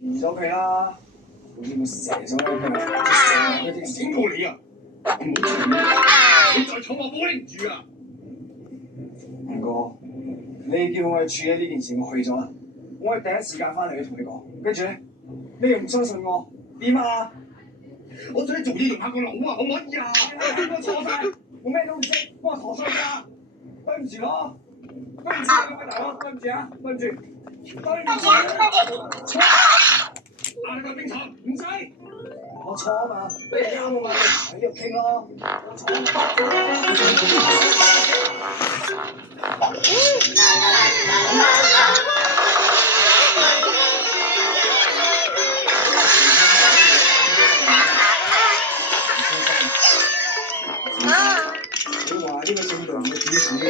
移咗佢啦，好似會射咗佢，射嗰啲警告你啊！唔好出面，你再坐我保拎唔住啊！吳哥，你叫我去處理呢件事，我去咗啦。我係第一時間翻嚟去同你講，跟住咧，你又唔相信我，點啊？我想你做嘢用下個腦啊，可唔可以啊？邊個錯晒？我咩都唔識，幫我陀衰㗎，對唔住咯，對唔住啊，各位大佬，對唔住啊，對唔住，對唔住。嗌個兵廠唔使，我錯啊嘛，你啱啊嘛，喺度傾咯，我錯你話呢個正常嘅主使嘅，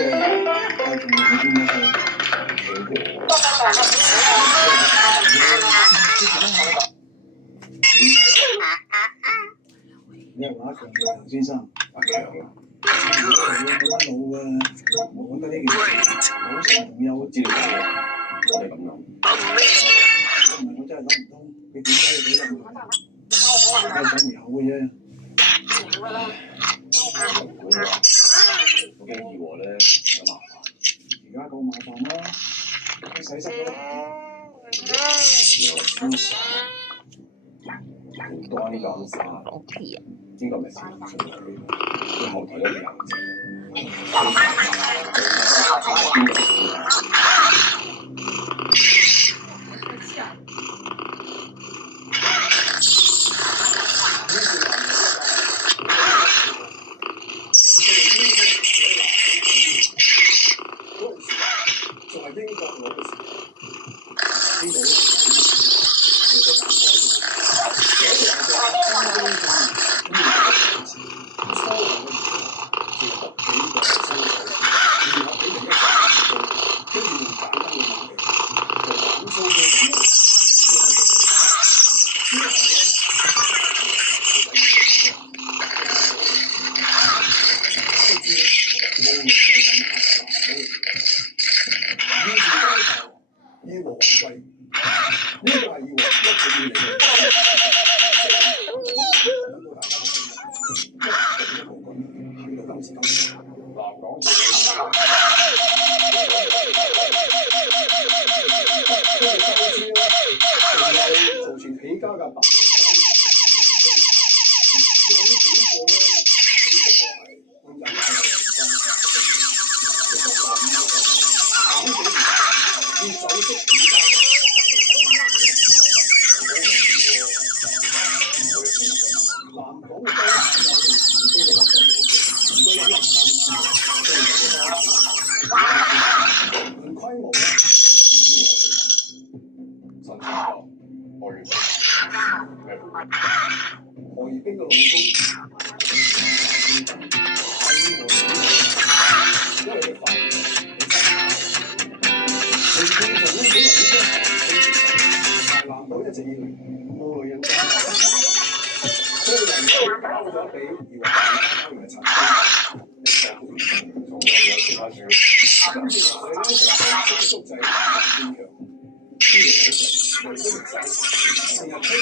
我仲要點樣去？你係話強嘅梁先生，阿強啊，如果係冇乜腦啊，我覺得呢件事好想同優照嘅，我哋咁諗。唔係我真係諗唔通，你點解要俾得佢？我係講苗嘅啫。我驚二和咧有麻煩，而家夠麻煩啦，你洗濕咗。又輸好多呢個暗殺，呢個咪前程佢後台都有仲係英國佬嘅時候，呢度以和為貴，呢個係以和一定要嚟嘅。等到大家嘅信任一定都冇改，去到今時今日，南港跟住收租，仲有做全起家嘅白龍江、過呢幾個咧，只不過係會引係陽光，佢不難嘅。要走出起家。南港嘅當時有佢自己嘅合作模式，如果有人擔心，即係唔規模咧，陳先生，何月何業兵嘅老公因為佢發現你正常咧，本來應該但係南島一直以嚟冇女人家，所以人哋交咗俾而話交完係陳仲有其他少，跟住落嚟咧就係宿仔堅強，呢條友仔為咗條仔，成日推入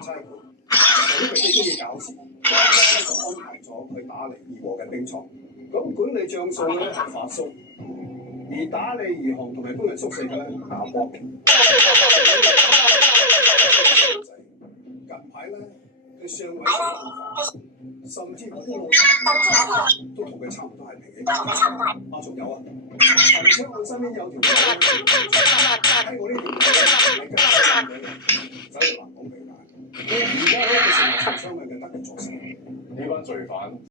差館，就因為佢中意搞事，就安排咗佢打嚟義和嘅兵廠。咁管理帳數咧係發叔，而打理兒行同埋工人宿舍嘅咧阿博。近排咧，佢上位上化，甚至乎都同佢差唔多係平起平坐。仲有啊，陳昌漢身邊有條友喺我呢條路咧，係跟走入南港避難。而家咧，佢成為陳昌漢嘅得力助手。呢班罪犯。